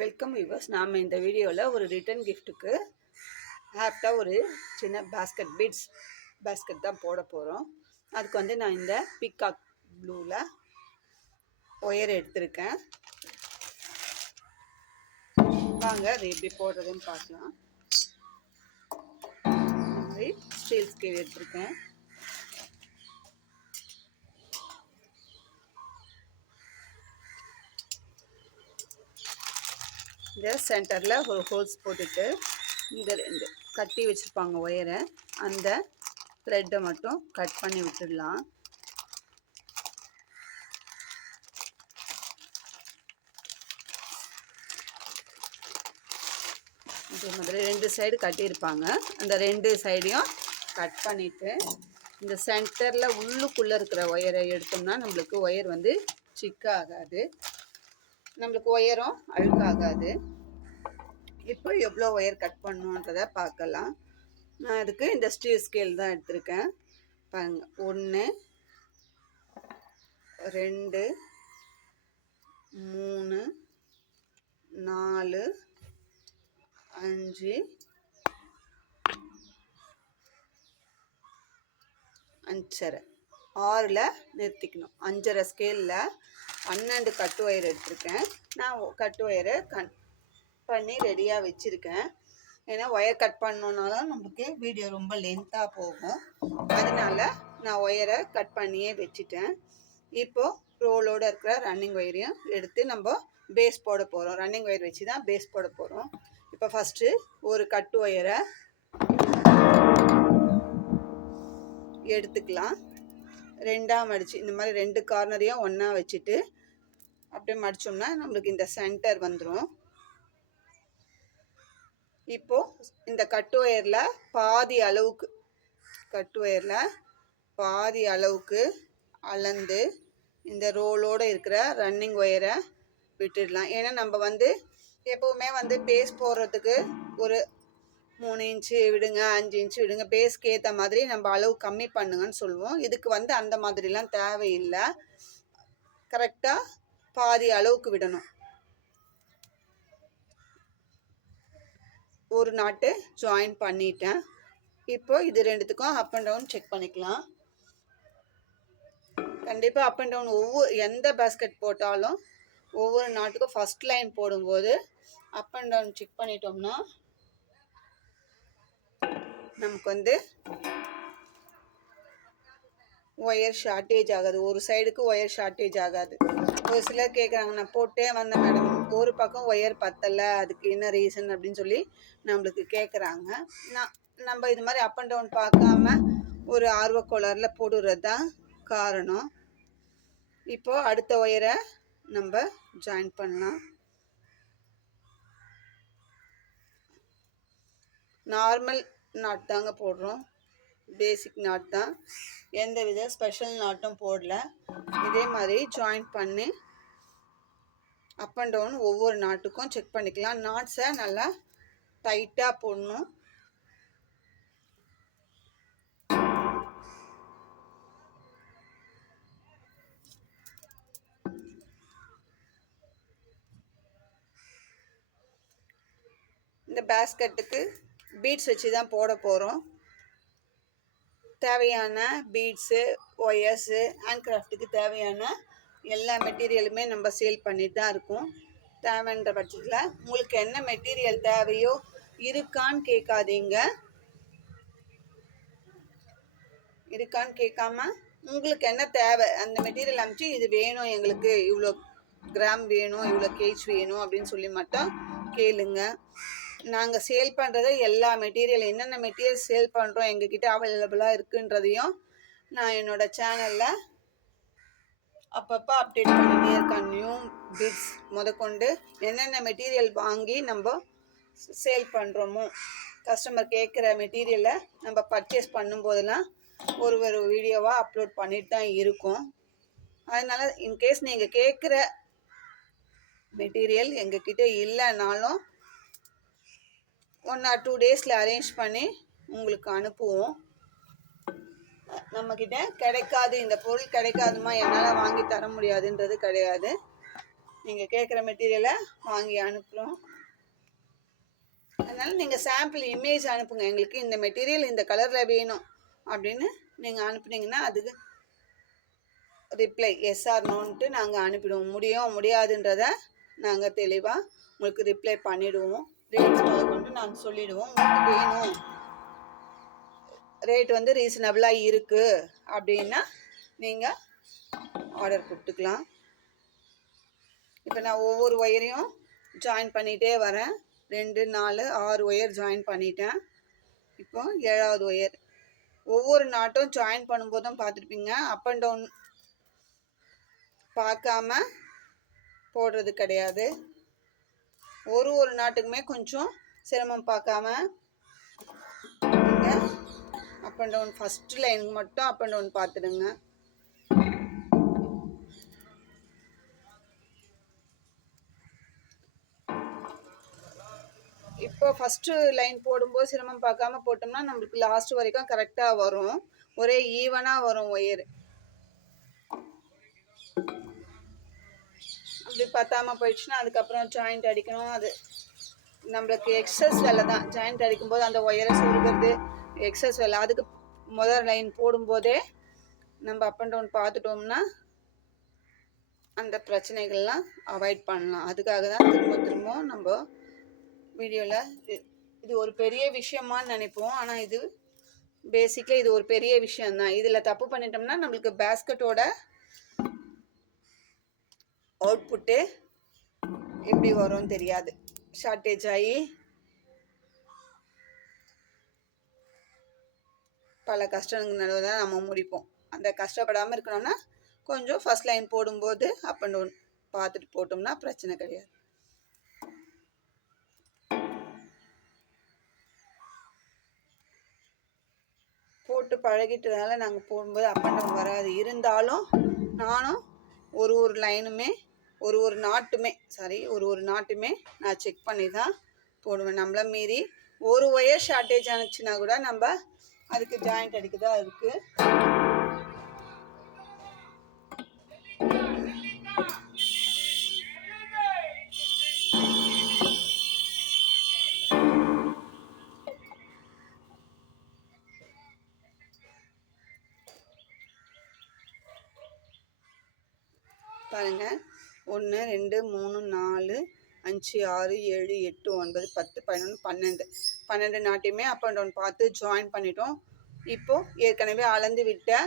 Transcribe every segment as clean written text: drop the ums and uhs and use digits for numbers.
Welcome viewers. நாம் இந்த வீடியோவில் ஒரு ரிட்டன் கிஃப்ட்டுக்கு ஆப்டாக ஒரு சின்ன பீட்ஸ் பேஸ்கெட் தான் போட போகிறோம். அதுக்கு வந்து நான் இந்த பீகாக் ப்ளூவில் ஒயர் எடுத்திருக்கேன். வாங்க அது எப்படி போடுறதுன்னு பார்க்கலாம். இந்த மாதிரி ஸ்டீல் ஸ்கேல் எடுத்திருக்கேன். இந்த சென்டரில் ஒரு ஹோல்ஸ் போட்டுட்டு இந்த ரெண்டு கட்டி வச்சுருப்பாங்க ஒயரை, அந்த த்ரெட்டை மட்டும் கட் பண்ணி விட்டுடலாம். இதே மாதிரி ரெண்டு சைடு கட்டியிருப்பாங்க. அந்த ரெண்டு சைடையும் கட் பண்ணிவிட்டு இந்த சென்டரில் உள்ளுக்குள்ளே இருக்கிற ஒயரை எடுத்தோம்னா நம்மளுக்கு ஒயர் வந்து சிக்காகாது, நம்மளுக்கு ஒயரும் அழுக்காகாது. இப்போ எவ்வளோ ஒயர் கட் பண்ணணுன்றதை பார்க்கலாம். நான் அதுக்கு இந்த ஸ்டீல் ஸ்கேல் தான் எடுத்திருக்கேன். பாருங்க, 1 2 3 4 5 5.5 6ல் நிறுத்திக்கணும். 5.5 ஸ்கேலில் 12 கட்டு ஒயர் எடுத்திருக்கேன். நான் கட்டு ஒயரை கட் பண்ணி ரெடியாக வச்சுருக்கேன். ஏன்னா ஒயர் கட் பண்ணோன்னாலும் நம்மளுக்கு வீடியோ ரொம்ப லென்த்தாக போகும், அதனால நான் ஒயரை கட் பண்ணியே வச்சுட்டேன். இப்போது ரோலோடு இருக்கிற ரன்னிங் ஒயரையும் எடுத்து நம்ம பேஸ் போட போகிறோம். ரன்னிங் ஒயர் வச்சு தான் பேஸ் போட போகிறோம். இப்போ ஃபஸ்ட்டு ஒரு கட்டு ஒயரை எடுத்துக்கலாம். ரெண்டாக மடித்து இந்த மாதிரி ரெண்டு கார்னரையும் ஒன்றா வச்சுட்டு அப்படியே மடித்தோம்னா நம்மளுக்கு இந்த சென்டர் வந்துடும். இப்போது இந்த கட்டு ஒயரில் பாதி அளவுக்கு அளந்து இந்த ரோலோடு இருக்கிற ரன்னிங் ஒயரை விட்டுடலாம். ஏன்னா நம்ம வந்து எப்போவுமே வந்து பேஸ் போடுறதுக்கு ஒரு 3 இன்ச்சு விடுங்க, 5 இன்ச்சு விடுங்க, பேஸ்க்கு ஏற்ற மாதிரி நம்ம அளவு கம்மி பண்ணுங்கன்னு சொல்லுவோம். இதுக்கு வந்து அந்த மாதிரிலாம் தேவையில்லை. கரெக்டாக பாதி அளவுக்கு விடணும். ஒரு நாட்டு ஜாயின் பண்ணிட்டேன். இப்போ இது ரெண்டுத்துக்கும் அப் அண்ட் டவுன் செக் பண்ணிக்கலாம். கண்டிப்பாக அப் அண்ட் டவுன் எந்த பேஸ்கெட் போட்டாலும் ஒவ்வொரு நாட்டுக்கும் ஃபஸ்ட் லைன் போடும்போது அப் அண்ட் டவுன் செக் பண்ணிட்டோம்னா நமக்கு வந்து ஒயர் ஷார்ட்டேஜ் ஆகாது. ஒரு சைடுக்கு ஒயர் ஷார்ட்டேஜ் ஆகாது. ஒரு சிலர் கேட்குறாங்க, நான் போட்டே வந்தேன் மேடம், ஒரு பக்கம் ஒயர் பத்தலை, அதுக்கு என்ன ரீசன் அப்படின்னு சொல்லி நம்மளுக்கு கேட்குறாங்க. நம்ம இது மாதிரி அப் அண்ட் டவுன் பார்க்காம ஒரு ஆர்வக்கோளாறில் போடுறது தான் காரணம். இப்போது அடுத்த ஒயரை நம்ம ஜாயின் பண்ணலாம். நார்மல் நாட் தாங்க போடுறோம், பேசிக் நாட் தான், எந்த வித ஸ்பெஷல் நாட்டும் போடல. இதே மாதிரி ஜாயின் பண்ணி அப் அண்ட் டவுன் ஒவ்வொரு நாட்டுக்கும் செக் பண்ணிக்கலாம். நாட்ஸை நல்லா டைட்டாக போடணும். இந்த பேஸ்கெட்டுக்கு பீட்ஸ் வச்சு தான் போட போகிறோம். தேவையான பீட்ஸு, ஒயர்ஸு, ஹேண்ட் கிராஃப்ட்டுக்கு தேவையான எல்லா மெட்டீரியலுமே நம்ம சேல் பண்ணிட்டு தான் இருக்கோம். தேவைன்ற பட்சத்தில் உங்களுக்கு என்ன மெட்டீரியல் தேவையோ இருக்கான்னு கேட்காம உங்களுக்கு என்ன தேவை அந்த மெட்டீரியல் அமைச்சு இது வேணும், எங்களுக்கு இவ்வளோ கிராம் வேணும், இவ்வளோ கேஜ் வேணும் அப்படின்னு சொல்லி மட்டும் கேளுங்க. நாங்கள் சேல் பண்ணுறத எல்லா மெட்டீரியல் என்னென்ன மெட்டீரியல் சேல் பண்ணுறோம் எங்ககிட்ட அவைலபிளாக இருக்குன்றதையும் நான் என்னோடய சேனலில் அப்பப்போ அப்டேட் பண்ணினே இருக்கேன். நியூ பிட்ஸ் முதற்கொண்டு என்னென்ன மெட்டீரியல் வாங்கி நம்ம சேல் பண்ணுறோமோ, கஸ்டமர் கேட்குற மெட்டீரியலை நம்ம பர்ச்சேஸ் பண்ணும்போதெல்லாம் ஒரு வீடியோவாக அப்லோட் பண்ணிட்டு தான் இருக்கோம். அதனால் இன்கேஸ் நீங்கள் கேட்குற மெட்டீரியல் எங்ககிட்ட இல்லைனாலும் 1 or 2 டேஸில் அரேஞ்ச் பண்ணி உங்களுக்கு அனுப்புவோம். நம்மக்கிட்ட கிடைக்காது, இந்த பொருள் கிடைக்காதுமா, என்னால் வாங்கி தர முடியாதுன்றது கிடையாது. நீங்கள் கேட்குற மெட்டீரியலை வாங்கி அனுப்புகிறோம். அதனால் நீங்கள் சாம்பிள் இமேஜ் அனுப்புங்க, எங்களுக்கு இந்த மெட்டீரியல் இந்த கலரில் வேணும் அப்படின்னு நீங்கள் அனுப்புனீங்கன்னா அதுக்கு ரிப்ளை எஸ் ஆர் நோன்ட்டு நாங்கள் அனுப்பிடுவோம். முடியும் முடியாதுன்றதை நாங்கள் தெளிவாக உங்களுக்கு ரிப்ளை பண்ணிவிடுவோம். ரேட்ஸ் கொண்டு நாங்கள் சொல்லிவிடுவோம். உங்களுக்கு வேணும், ரேட் வந்து ரீசனபிளாக இருக்குது அப்படின்னா நீங்கள் ஆர்டர் கொடுத்துக்கலாம். இப்போ நான் ஒவ்வொரு ஒயரையும் ஜாயின் பண்ணிகிட்டே வரேன். 2 4 6 ஒயர் ஜாயின் பண்ணிட்டேன். இப்போ 7வது ஒயர். ஒவ்வொரு நாட்டும் ஜாயின் பண்ணும்போதும் பார்த்துருப்பீங்க, அப் அண்ட் டவுன் பார்க்காம போடுறது கிடையாது. ஒரு நாட்டுக்குமே கொஞ்சம் சிரமம் பார்க்காம நீங்கள் அப் அண்ட் டவுன் ஃபஸ்ட்டு லைனுக்கு மட்டும் அப் அண்ட் டவுன் பார்த்துடுங்க. இப்போ ஃபஸ்ட்டு லைன் போடும்போது சிரமம் பார்க்காம போட்டோம்னா நம்மளுக்கு லாஸ்ட் வரைக்கும் கரெக்டாக வரும், ஒரே ஈவனாக வரும் ஒயர். அப்படி பத்தாமல் போயிடுச்சுன்னா அதுக்கப்புறம் ஜாயிண்ட் அடிக்கணும். அது நம்மளுக்கு எக்ஸஸ் வேலை தான். ஜாயிண்ட் அடிக்கும்போது அந்த ஒயரை சொருகிறது எக்ஸஸ் வேலை. அதுக்கு முதல் லைன் போடும்போதே நம்ம அப் அண்ட் டவுன் பார்த்துட்டோம்னா அந்த பிரச்சனைகள்லாம் அவாய்ட் பண்ணலாம். அதுக்காக தான் திரும்ப நம்ம வீடியோவில் இது ஒரு பெரிய விஷயமானு நினைப்போம், ஆனால் இது பேசிக்கலி இது ஒரு பெரிய விஷயந்தான். இதில் தப்பு பண்ணிட்டோம்னா நம்மளுக்கு பேஸ்கெட்டோட அவுட்புட்டு எப்படி வரும்னு தெரியாது. ஷார்ட்டேஜ் ஆகி பல கஷ்டங்களுக்கு நடுவில் தான் நம்ம முடிப்போம். அந்த கஷ்டப்படாமல் இருக்கணும்னா கொஞ்சம் ஃபஸ்ட் லைன் போடும்போது அப் அண்ட் டவுன் பார்த்துட்டு போட்டோம்னா பிரச்சனை கிடையாது. போட்டு பழகிட்டதுனால நாங்கள் போடும்போது அப் அண்ட் டவுன் வராது. இருந்தாலும் நானும் ஒரு லைனுமே ஒரு நாட்டுமே நான் செக் பண்ணி தான் போடுவேன். நம்மள மீறி ஒரு ஒயர் ஷார்ட்டேஜ் ஆனிச்சுன்னா கூட நம்ம அதுக்கு ஜாயிண்ட் அடிக்க தான் இருக்குது. பாருங்கள், 1 2 3 4 5 6 7 8 9 10 11 12 நாட்டையுமே அப் அண்ட் டவுன் பார்த்து ஜாயின் பண்ணிட்டோம். இப்போது ஏற்கனவே அளந்து விட்ட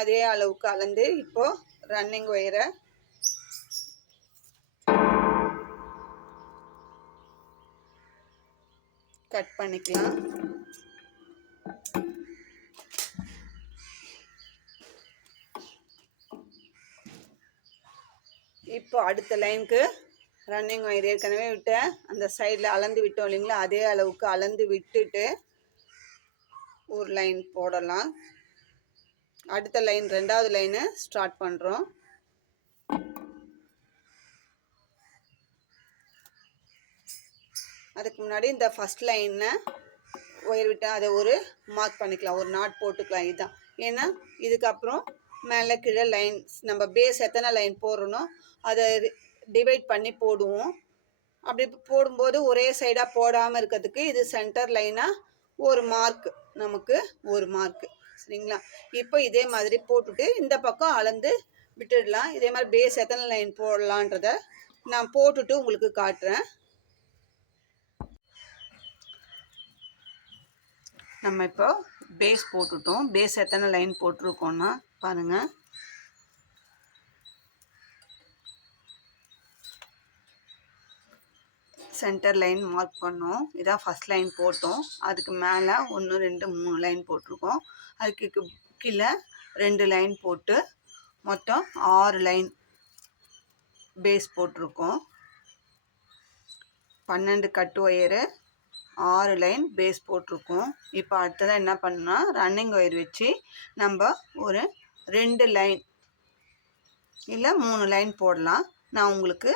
அதே அளவுக்கு அளந்து இப்போது ரன்னிங் ஒயரை கட் பண்ணிக்கலாம். இப்போ அடுத்த லைனுக்கு ரன்னிங் ஒயர் ஏற்கனவே விட்ட அந்த சைடில் அளந்து விட்டோம் இல்லைங்களா, அதே அளவுக்கு அளந்து விட்டுட்டு ஒரு லைன் போடலாம். அடுத்த லைன் 2வது லைனை ஸ்டார்ட் பண்ணுறோம். அதுக்கு முன்னாடி இந்த ஃபஸ்ட் லைனை ஒயர் விட்டால் அதை ஒரு மார்க் பண்ணிக்கலாம், ஒரு நாட் போட்டுக்கலாம். இதுதான் ஏன்னா இதுக்கப்புறம் மேலே கீழே லைன்ஸ் நம்ம பேஸ் எத்தனை லைன் போடுறோனோ அதை டிவைட் பண்ணி போடுவோம். அப்படி போடும்போது ஒரே சைடாக போடாமல் இருக்கிறதுக்கு இது சென்டர் லைனாக ஒரு மார்க், நமக்கு ஒரு மார்க்கு, சரிங்களா. இப்போ இதே மாதிரி போட்டுட்டு இந்த பக்கம் அளந்து விட்டுடலாம். இதே மாதிரி பேஸ் எத்தனை லைன் போடலான்றத நான் போட்டுட்டு உங்களுக்கு காட்டுறேன். நம்ம இப்போ பேஸ் போட்டுட்டோம். பேஸ் எத்தனை லைன் போட்டிருக்கோன்னா பாருங்கள், சென்டர் லைன் மார்க் பண்ணோம். இதான் ஃபஸ்ட் லைன் போட்டோம். அதுக்கு மேலே 1 2 3 லைன் போட்டிருக்கோம். அதுக்கு கீழே 2 லைன் போட்டு மொத்தம் 6 லைன் பேஸ் போட்டிருக்கோம். 12 கட்டு ஒயரு, 6 லைன் பேஸ் போட்டிருக்கோம். இப்போ அடுத்ததான் என்ன பண்ணா, ரன்னிங் ஒயர் வச்சு நம்ம ஒரு 2 லைன் இல்லை 3 லைன் போடலாம். நான் உங்களுக்கு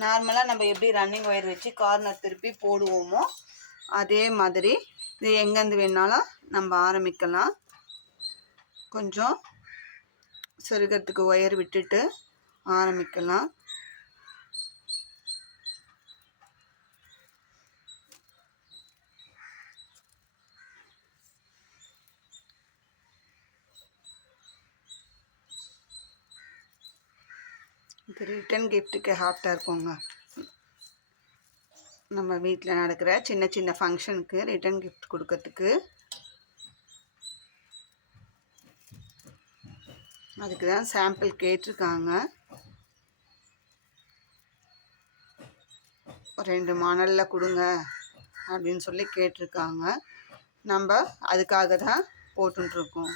நார்மலாக நம்ம எப்படி ரன்னிங் ஒயர் வச்சு கார்னர் திருப்பி போடுவோமோ அதே மாதிரி இது எங்கேருந்து வேணாலும் நம்ம ஆரம்பிக்கலாம். கொஞ்சம் சொருகிறதுக்கு ஒயர் விட்டுட்டு ஆரம்பிக்கலாம். ரிட்டன் கிஃப்ட்டுக்கு ஹாஃப்டாக இருக்குங்க. நம்ம வீட்டில் நடக்கிற சின்ன சின்ன ஃபங்க்ஷனுக்கு ரிட்டன் கிஃப்ட் கொடுக்கறதுக்கு. அதுக்கு தான் சாம்பிள் கேட்டிருக்காங்க. 2 மாடலில் கொடுங்க அப்படின்னு சொல்லி கேட்டிருக்காங்க. நம்ம அதுக்காக தான் போட்டுருக்கோம்.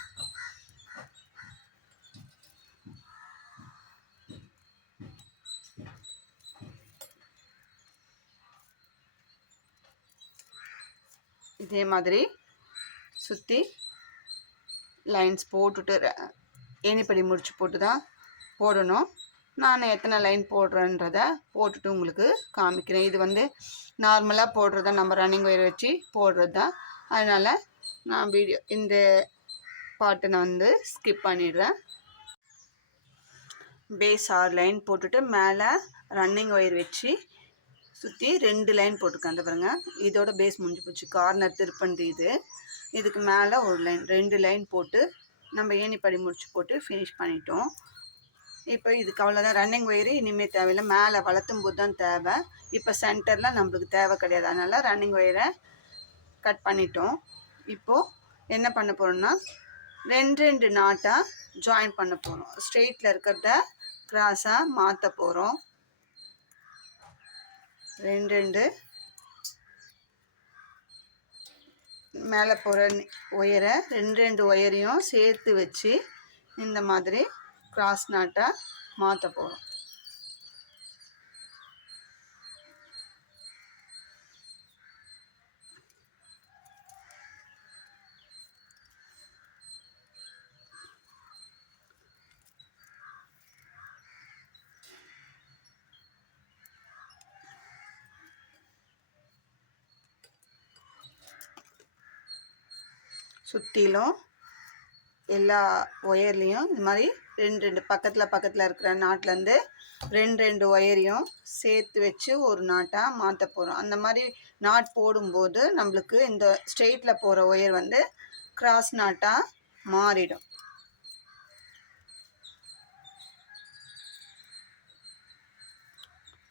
இதே மாதிரி சுற்றி லைன்ஸ் போட்டுட்டு ஏணிப்படி முடிச்சு போட்டு தான் போடணும். நான் எத்தனை லைன் போடுறேன்றதை போட்டுட்டு உங்களுக்கு காமிக்கிறேன். இது வந்து நார்மலாக போடுறதா, நம்ம ரன்னிங் ஒயர் வச்சு போடுறது தான். அதனால் நான் இந்த பாட்டை நான் வந்து ஸ்கிப் பண்ணிடுறேன். பேஸ் 6 லைன் போட்டுட்டு மேலே ரன்னிங் ஒயர் வச்சு சுற்றி 2 லைன் போட்டிருக்கேன். அந்த பாருங்க, இதோட பேஸ் முடிஞ்சு போச்சு. கார்னர் திருப்பண்டு இதுக்கு மேலே ஒரு லைன், 2 லைன் போட்டு நம்ம ஏணிப்படி முடிச்சு போட்டு ஃபினிஷ் பண்ணிட்டோம். இப்போ இதுக்கு அவ்வளோதான். ரன்னிங் ஒயரு இனிமேல் தேவையில்லை, மேலே வளர்த்தும் போது தான் தேவை. இப்போ சென்டரில் நம்மளுக்கு தேவை கிடையாது. அதனால் ரன்னிங் ஒயரை கட் பண்ணிட்டோம். இப்போது என்ன பண்ண போகிறோம்னா 2 நாட்டாக ஜாயின் பண்ண போகிறோம். ஸ்ட்ரெயிட்டில் இருக்கிறத கிராஸாக மாற்ற போகிறோம். 2 மேலே போகிற ஒயரை 2 ஒயரையும் சேர்த்து வச்சு இந்த மாதிரி கிராஸ் நாட்டாக மாற்ற போகிறோம். சுற்றிலும் எல்லா ஒயர்லேயும் இந்த மாதிரி 2 பக்கத்தில் இருக்கிற நாட்லேருந்து 2 ஒயரையும் சேர்த்து வச்சு ஒரு நாட்டாக மாற்ற போகிறோம். அந்த மாதிரி நாட் போடும்போது நம்மளுக்கு இந்த ஸ்ட்ரெயிட்டில் போகிற ஒயர் வந்து கிராஸ் நாட்டாக மாறிடும்.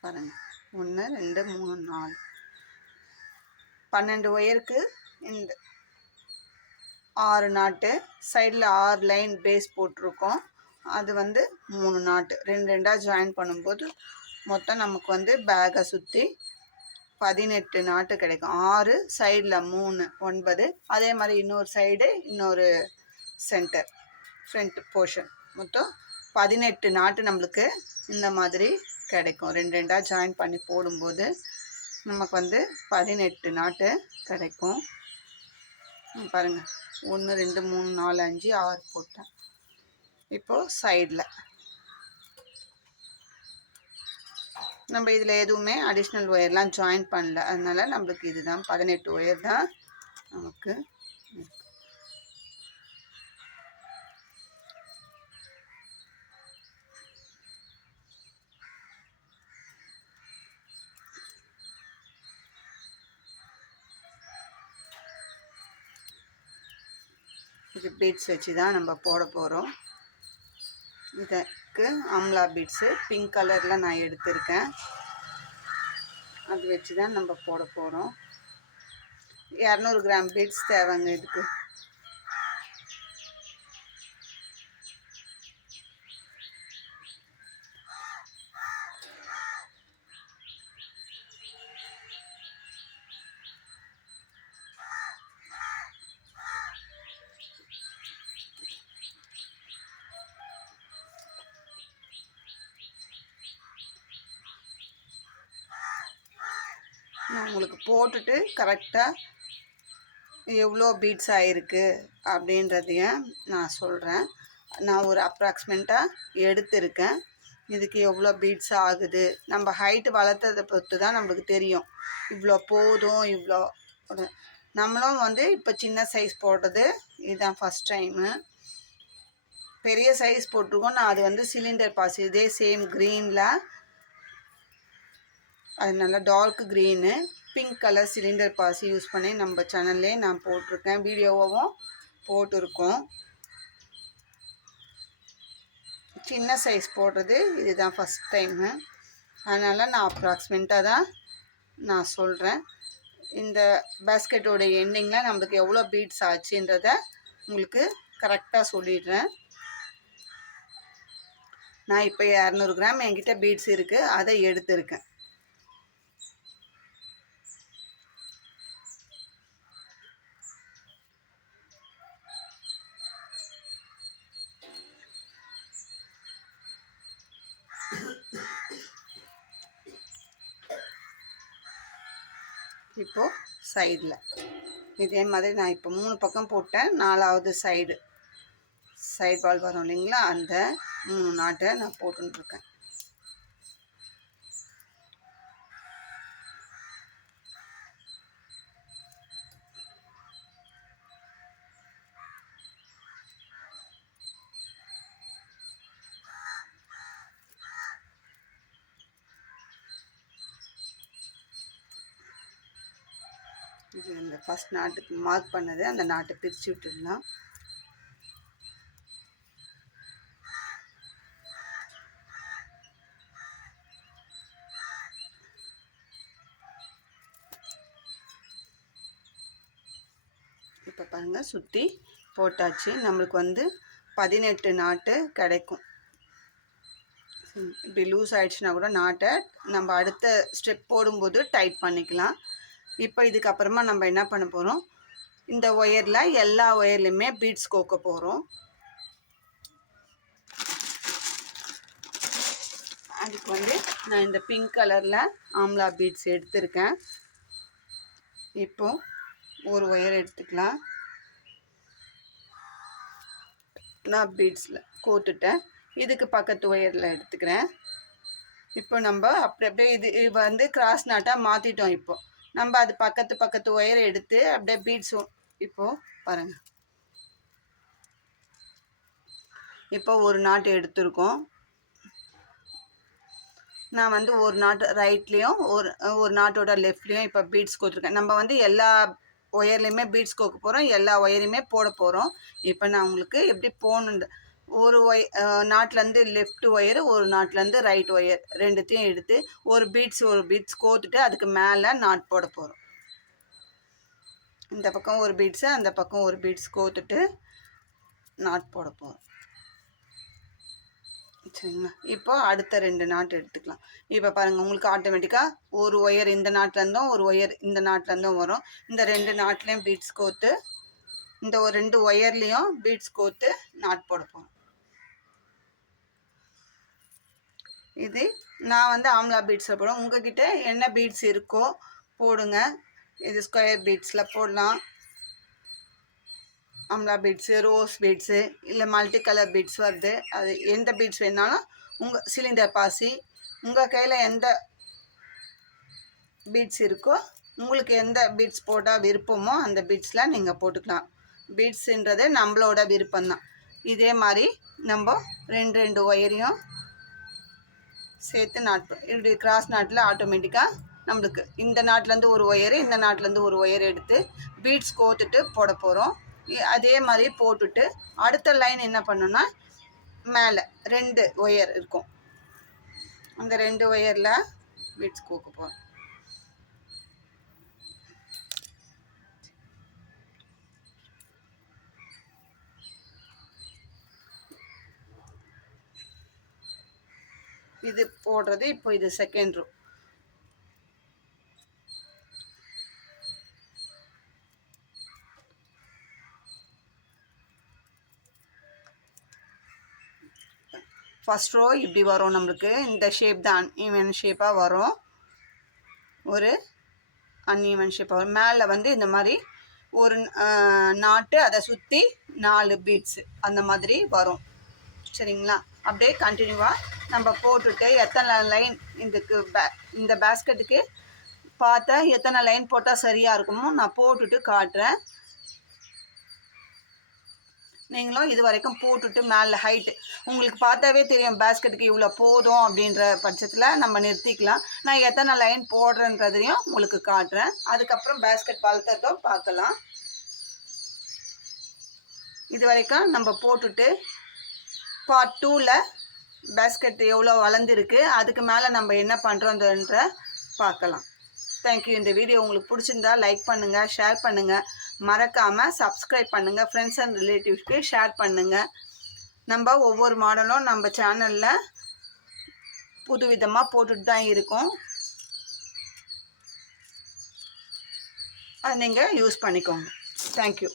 பாருங்கள், 1 2 3 4 12 ஒயருக்கு இந்த 6 நாட்டு, சைடில் 6 லைன் பேஸ் போட்டிருக்கோம். அது வந்து 3 நாட்டு 2 ஜாயின் பண்ணும்போது மொத்தம் நமக்கு வந்து பேக்கை சுற்றி 18 நாட்டு கிடைக்கும். 6 சைடில் 3 9. அதே மாதிரி இன்னொரு சைடு இன்னொரு சென்டர் ஃப்ரண்ட் போர்ஷன் மொத்தம் 18 நாட்டு நம்மளுக்கு இந்த மாதிரி கிடைக்கும். 2 ஜாயின் பண்ணி போடும்போது நமக்கு வந்து 18 நாட்டு கிடைக்கும். பாருங்கள், 1 2 3 4 5 6 போட்டேன். இப்போது சைடில் நம்ம இதில் எதுவுமே அடிஷ்னல் ஒயர்லாம் ஜாயின் பண்ணல. அதனால் நம்மளுக்கு இதுதான் 18 ஒயர் தான் நமக்கு. இது பீட்ஸ் வச்சு தான் நம்ம போட போகிறோம். இதுக்கு அம்லா பீட்ஸு பிங்க் கலரில் நான் எடுத்திருக்கேன். அது வச்சு தான் நம்ம போட போகிறோம். 200 கிராம் பீட்ஸ் தேவைங்க இதுக்கு. நான் உங்களுக்கு போட்டுட்டு கரெக்டாக எவ்வளோ பீட்ஸ் ஆகிருக்கு அப்படின்றதையும் நான் சொல்கிறேன். நான் ஒரு அப்ராக்சிமேட்டாக எடுத்திருக்கேன். இதுக்கு எவ்வளோ பீட்ஸ் ஆகுது, நம்ம ஹைட்டு வளர்த்ததை பொறுத்து தான் நம்மளுக்கு தெரியும். இவ்வளோ போதும், இவ்வளோ. நம்மளும் வந்து இப்போ சின்ன சைஸ் போடுறது இதுதான் ஃபஸ்ட் டைமு. பெரிய சைஸ் போட்டிருக்கோம். நான் அது வந்து சிலிண்டர் பாஸ், இதே சேம் க்ரீனில், அது நல்லா dark green pink colour cylinder பாசி யூஸ் பண்ணி நம்ம சேனல்லே நான் போட்டிருக்கேன். வீடியோவும் போட்டிருக்கோம். சின்ன சைஸ் போடுறது இதுதான் ஃபஸ்ட் டைமு. அதனால் நான் அப்ராக்சிமேட்டாக தான் நான் சொல்கிறேன். இந்த பேஸ்கெட்டோட எண்டிங்கில் நம்மளுக்கு எவ்வளோ பீட்ஸ் ஆச்சுன்றத உங்களுக்கு கரெக்டாக சொல்லிடுறேன். நான் இப்போ 200 கிராம் என்கிட்ட பீட்ஸ் இருக்குது, அதை எடுத்துருக்கேன். இப்போது சைடில் இதே மாதிரி நான் இப்போ 3 பக்கம் போட்டேன். 4வது சைடு பால் வரும் இல்லைங்களா, அந்த 3 நாட்டை நான் போட்டுருக்கேன். இது இந்த ஃபஸ்ட் நாட்டுக்கு மார்க் பண்ணது, அந்த நாட்டை பிரித்து விட்டுடலாம். இப்போ பாருங்கள், சுற்றி போட்டாச்சு. நம்மளுக்கு வந்து 18 நாட்டு கிடைக்கும். இப்படி லூஸ் ஆகிடுச்சுன்னா கூட நாட்டை நம்ம அடுத்த ஸ்டெப் போடும்போது டைட் பண்ணிக்கலாம். இப்போ இதுக்கப்புறமா நம்ம என்ன பண்ண போகிறோம், இந்த ஒயரில் எல்லா ஒயர்லையுமே பீட்ஸ் கோக்க போகிறோம். அதுக்கு வந்து நான் இந்த பிங்க் கலரில் ஆம்லா பீட்ஸ் எடுத்திருக்கேன். இப்போது ஒரு ஒயர் எடுத்துக்கலாம். நான் பீட்ஸில் கோத்துட்டேன். இதுக்கு பக்கத்து ஒயரில் எடுத்துக்கிறேன். இப்போ நம்ம அப்படியே இது வந்து கிராஸ் நாட்டாக மாற்றிட்டோம். இப்போ நம்ம அது பக்கத்து ஒயரை எடுத்து அப்படியே பீட்ஸும் இப்போது பாருங்கள், இப்போ ஒரு நாட்டு எடுத்திருக்கோம். நான் வந்து ஒரு நாட்டு ரைட்லேயும் ஒரு நாட்டோட லெஃப்ட்லேயும் இப்போ பீட்ஸ் கோத்துருக்கேன். நம்ம வந்து எல்லா ஒயர்லேயுமே பீட்ஸ் கோக்க போகிறோம், எல்லா ஒயரையுமே போட போகிறோம். இப்போ நான் உங்களுக்கு எப்படி போகணுன்ற ஒரு நாட்டிலேருந்து லெஃப்ட் ஒயரு, ஒரு நாட்டிலேருந்து ரைட் ஒயர் ரெண்டுத்தையும் எடுத்து ஒரு பீட்ஸ் கோத்துட்டு அதுக்கு மேலே நாட் போட போகிறோம். இந்த பக்கம் ஒரு பீட்ஸு, அந்த பக்கம் ஒரு பீட்ஸ் கோத்துட்டு நாட் போட போகிறோம். சரிங்களா? இப்போ அடுத்த 2 நாட்டு எடுத்துக்கலாம். இப்போ பாருங்கள், உங்களுக்கு ஆட்டோமேட்டிக்காக ஒரு ஒயர் இந்த நாட்டிலேருந்தும் ஒரு ஒயர் இந்த நாட்டிலேருந்தும் வரும். இந்த 2 நாட்லேயும் பீட்ஸ் கோத்து, இந்த ஒரு 2 ஒயர்லேயும் பீட்ஸ் கோத்து நாட் போட போகிறோம். இது நான் வந்து ஆம்லா பீட்ஸில் போடுவேன். உங்ககிட்ட என்ன பீட்ஸ் இருக்கோ போடுங்க. இது ஸ்கொயர் பீட்ஸில் போடலாம், ஆம்லா பீட்ஸு, ரோஸ் பீட்ஸு, இல்லை மல்டி கலர் பீட்ஸ் வருது. அது எந்த பீட்ஸ் வேணாலும் உங்கள் சிலிண்டர் பாசி உங்கள் கையில் எந்த பீட்ஸ் இருக்கோ, உங்களுக்கு எந்த பீட்ஸ் போட்டால் விருப்பமோ அந்த பீட்ஸில் நீங்கள் போட்டுக்கலாம். பீட்ஸுன்றது நம்மளோட விருப்பம்தான். இதே மாதிரி நம்ம 2 ஒயரையும் சேர்த்து நாட் இப்படி கிராஸ் நாட்டில் ஆட்டோமேட்டிக்காக நம்மளுக்கு இந்த நாட்டிலேருந்து ஒரு ஒயரு, இந்த நாட்டிலேருந்து ஒரு ஒயர் எடுத்து பீட்ஸ் கோத்துட்டு போட போகிறோம். அதே மாதிரி போட்டுட்டு அடுத்த லைன் என்ன பண்ணோன்னா, மேலே 2 ஒயர் இருக்கும், அந்த 2 ஒயரில் பீட்ஸ் கோக்க போகிறோம். இது போடுறது இப்போ இது செகண்ட் ரோ. ஃபஸ்ட் ரோ இப்படி வரும். நம்மளுக்கு இந்த ஷேப் தான் அன்ஈவன் ஷேப்பாக வரும், ஒரு அன்ஈவன் ஷேப்பாக வரும். மேலே வந்து இந்த மாதிரி ஒரு நாட்டு, அதை சுற்றி 4 பீட்ஸு அந்த மாதிரி வரும். சரிங்களா? அப்படியே கண்டினியூவாக நம்ம போட்டுட்டு எத்தனை லைன் இந்த பேஸ்கெட்டுக்கு பார்த்தா எத்தனை லைன் போட்டால் சரியாக இருக்குமோ நான் போட்டுட்டு காட்டுறேன். நீங்களும் இது வரைக்கும் போட்டுட்டு மேலே ஹைட்டு உங்களுக்கு பார்த்தாவே தெரியும், பேஸ்கெட்டுக்கு இவ்வளோ போதும் அப்படின்ற பட்சத்தில் நம்ம நிறுத்திக்கலாம். நான் எத்தனை லைன் போடுறேன்றதையும் உங்களுக்கு காட்டுறேன். அதுக்கப்புறம் பேஸ்கெட் வளர்த்ததும் பார்க்கலாம். இது வரைக்கும் நம்ம போட்டுட்டு பார்ட் 2ல் பேஸ்கெட் எவ்வளோ வளர்ந்துருக்கு, அதுக்கு மேலே நம்ம என்ன பண்ணுறோன்ற பார்க்கலாம். தேங்க்யூ. இந்த வீடியோ உங்களுக்கு பிடிச்சிருந்தா லைக் பண்ணுங்கள், ஷேர் பண்ணுங்கள், மறக்காமல் சப்ஸ்கிரைப் பண்ணுங்கள், ஃப்ரெண்ட்ஸ் அண்ட் ரிலேட்டிவ்ஸ்க்கு ஷேர் பண்ணுங்கள். நம்ம ஒவ்வொரு மாடலும் நம்ம சேனலில் புதுவிதமாக போட்டுட்டு தான் இருக்கோம். அதை நீங்கள் யூஸ் பண்ணிக்கோங்க. தேங்க்யூ.